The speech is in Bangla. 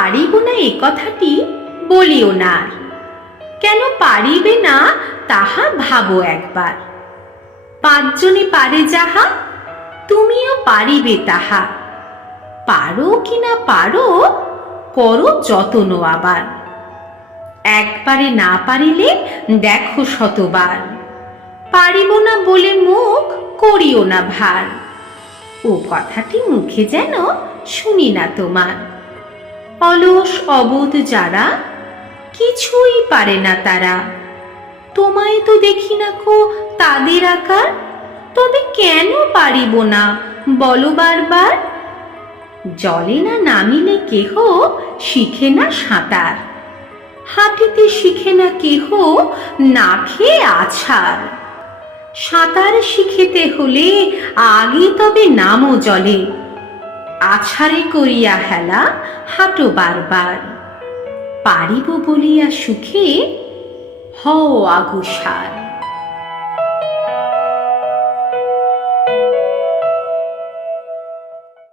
পারিব না এ কথাটি বলিও না। কেন পারিবে না তাহা ভাবো একবার। পাঁচজনে পারে যাহা, তুমিও পারিবে তাহা। পারো কি না পারো, করো যত্ন আবার। একবারে না পারিলে দেখো শতবার। পারিব না বলে মুখ করিও না ভার। ও কথাটি মুখে যেন শুনি না তোমার। অলস অবোধ যারা, কিছুই পারে না তারা। তোমায় তো দেখি না কো তাদের আকার। তবে কেন পারিব না বলো বারবার। জলে না নামিলে কেহ শিখে না সাঁতার। হাঁটিতে শিখে না কেহ না খেয়ে আছাড়। সাঁতার শিখিতে হলে আগে তবে নামো জলে। আছাড়ে করিয়া হেলা হাঁটো বারবার। পারিব বলিয়া সুখে হও আগুসার।